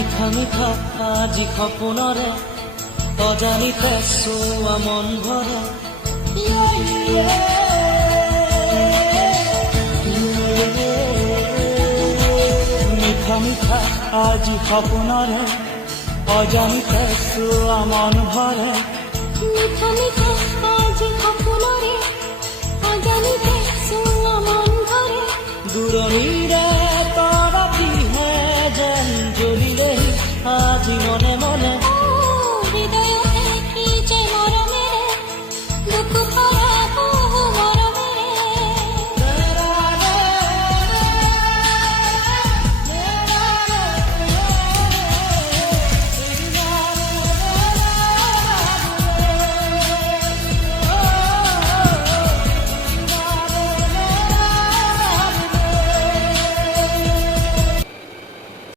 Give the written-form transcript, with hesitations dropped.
মিঠা মিঠা আজি সপোনৰে অজানিতে চোৱা মন ভৰে মিঠা মিঠা আজি সপোনৰে অজানিতে চোৱা মন ভৰে মিঠা মিঠা আজি সপোনৰে অজানিতে চোৱা মন ভৰে দূৰণিৰে